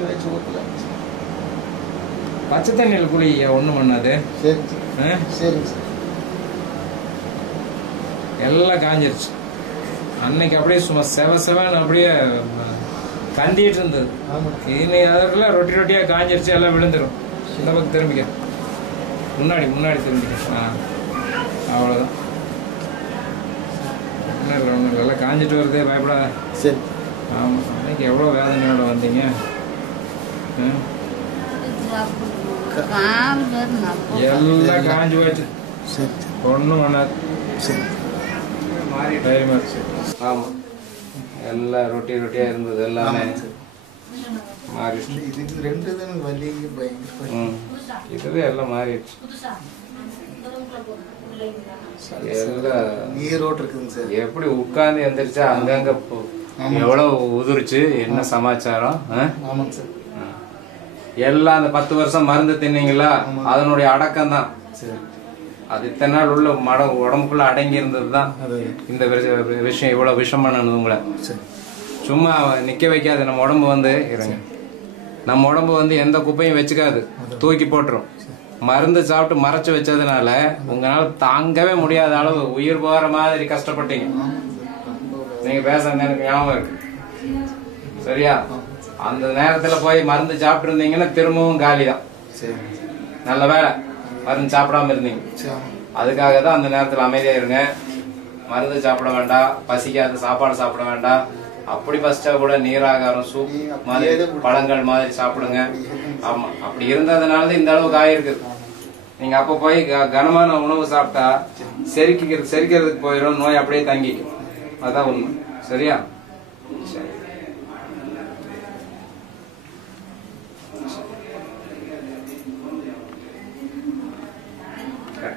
தண்ணியில் வச்சு ஊற்றலாம். பச்சை தண்ணியில் குளிங்க, ஒன்றும் பண்ணாது. சரிங்க சரிங்க சார். எல்லாம் காஞ்சிருச்சு. அன்னைக்கு அப்படியே சும்மா செவன்னு அப்படியே கந்திட்டு இருந்தது. இன்னைக்கு அதற்குலாம் ரொட்டி ரொட்டியாக காஞ்சிருச்சு, எல்லாம் விழுந்துடும். இந்த பக்கம் திரும்பிக்க, முன்னாடி திரும்பிக்க. அவ்வளோதான். ஒன்றும் இல்லை, எல்லாம் காஞ்சிட்டு வருதே, பயப்படாத. சரி. ஆமாம், அன்னைக்கு எவ்வளோ வேதனையோட வந்தீங்க. எல்லாம் காஞ்சி போச்சு. சரி. ஒன்றும் பண்ணாது. சரி. மாறி டைம் ஆச்சு. ஆமாம், எல்லாம் ரொட்டியாக இருந்தது, எல்லாமே மாறிடுச்சு. இதுக்கு 2 தான் வலி பயங்கர. இதுவே எல்லாம் மாறிடுச்சு. எல்லாம் நீரோட்டு இருக்குங்க சார். எப்படி உட்கார்ந்து எந்திரிச்சா அங்கங்க எவ்வளவு உதிர்ச்சு, என்ன சமாச்சாரம். ஆமாங்க சார். எல்லாம் அந்த 10 வருஷம் மருந்து தின்னீங்களா, அதனுடைய அடக்கம் தான். அது இத்தனை நாள் உள்ள உடம்புக்குள்ள அடங்கி இருந்தது தான். இந்த விஷயம் இவ்வளவு விஷம் பண்ணது உங்களை. சும்மா நிக்க வைக்காது. நம்ம உடம்பு வந்து இருங்க, நம்ம உடம்பு வந்து எந்த குப்பையும் வச்சுக்காது, தூக்கி போட்டுரும். மருந்து சாப்பிட்டு மறைச்சு வச்சதுனால உங்களால தாங்கவே முடியாத அளவு உயிர் போற மாதிரி கஷ்டப்பட்டீங்க. நீங்க பேசுறது எனக்கு ஞாபகம் இருக்கு. சரியா? அந்த நேரத்துல போய் மருந்து சாப்பிட்டு இருந்தீங்கன்னா திரும்பவும் காலி தான். நல்ல வேலை மருந்து சாப்பிடாம இருந்தீங்க. அதுக்காக தான் அந்த நேரத்துல அமைதியா இருங்க. மருந்து சாப்பிட வேண்டாம், பசிக்காத சாப்பாடு சாப்பிட வேண்டாம். அப்படி பசிச்சா கூட நீராகாரம், சூப் மாதிரி, பழங்கள் மாதிரி சாப்பிடுங்க. ஆமா, அப்படி இருந்ததுனாலதான் இந்த அளவுக்கு ஆயிருக்குது. நீங்க அப்ப போய் கனமான உணவு சாப்பிட்டா செரிக்கிறதுக்கு போயிடும், நோய் அப்படியே தங்கிக்கும். அதான் உண்மை. சரியா? சரி.